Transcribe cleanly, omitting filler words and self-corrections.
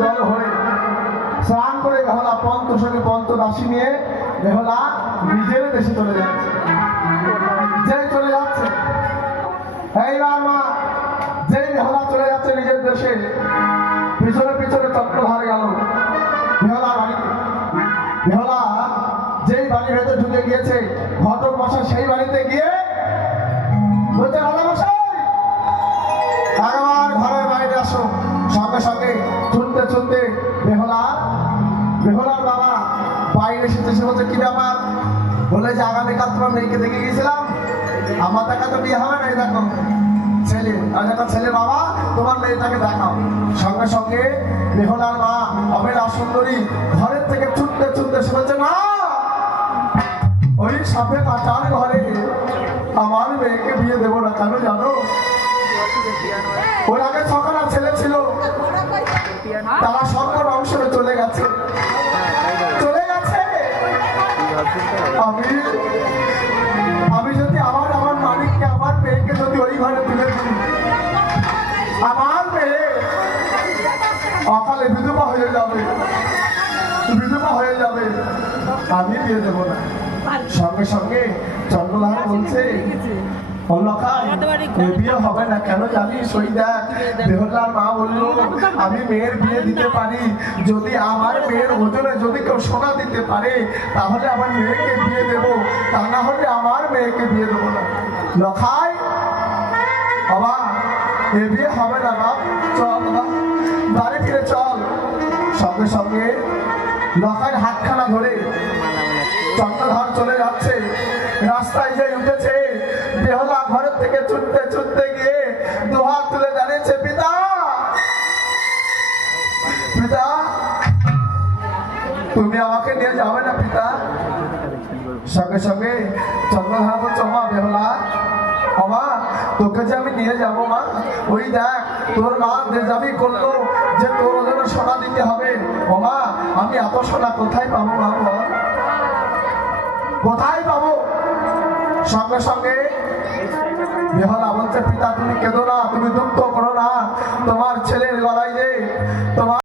জল হয়ে স্নান করে বেহলা পন্ত সঙ্গে পন্ত দাসী নিয়ে বেহলা নিজের দেশে চলে যাচ্ছে। যেই চলে যাচ্ছে এইবার মা যেই বেহলা চলে যাচ্ছে নিজের দেশে, পিছনে পিছনে চক্রধার গেল বেহলা বাড়িতে। বেহলা যেই বাড়ির ভেতরে ঢুকে গিয়েছে, ঘটক মশাই সেই বাড়িতে গিয়ে বলছে, রাজা মশাই একবার ঘরের বাইরে আসো। সঙ্গে সঙ্গে চলতে চলতে বেহলার বাবা বাইরে এসেছে। সে বলছে, কি ব্যাপার? বলে যে আগামীকাল তোমার মেয়েকে দেখে গেছিলাম, আমার দেখা তো বিয়ে হবে না, এই দেখো ছেলে। আর দেখো ছেলে বাবা, তোমার মেয়েটাকে দেখাও। সঙ্গে সঙ্গে বেহলার মা অবেলা সুন্দরী ঘরের থেকে ছুটতে ছুটতে সে বলছে, না, ওই সাপে কাটার ঘরে আমার মেয়েকে বিয়ে দেবো না। কেন জানো? ওর আগে ছখানা ছেলে ছিল, তারা সর্বর অংশে চলে গেছে। আমি যদি আমার মালিককে আমার মেয়েকে যদি ওই ঘরে তুলে দিই, আমার মেয়ে অকালে বিধবা হয়ে যাবে, আমি বিয়ে দেবো না। সঙ্গে সঙ্গে চন্দ্রলাল বলছে, বিয়ে হবে না। কেন জানিস? ওই দেখ বেহলার মা বললো আমি মেয়ের বিয়ে দিতে পারি, যদি আমার মেয়ের ওজনে যদি কেউ সোনা দিতে পারে তাহলে আমার মেয়েকে বিয়ে দেবো, তা না হলে আমার মেয়েকে বিয়ে দেবো না। লখাই বাবা, এ বিয়ে হবে না বাপ, চল বাবা বাড়ি ফিরে চল। সঙ্গে সঙ্গে লখাইয়ের হাতখানা ধরে চন্দ্রধার চলে যাচ্ছে। রাস্তায় যে উঠেছে, বেহলা ঘরের থেকে ছুটতে ছুটতে গিয়ে দুহাত তুলে দাঁড়িয়েছে, পিতা পিতা তুমি আমাকে নিয়ে যাবে না পিতা? সঙ্গে সঙ্গে চন্দ্রধার বলছে, মা বেহলা, মা তোকে যে আমি নিয়ে যাবো মা, ওই দেখ তোর মা যে যাবি করলো যে তোর জন্য সোনা দিতে হবে। ও মা, আমি এত সোনা কোথায় পাবো মা, কোথায় পাবো? সঙ্গে সঙ্গে বেহলা বলছে, পিতা তুমি কেঁদো না, তুমি দুঃখ করো না, তোমার ছেলের গলায় যে তোমার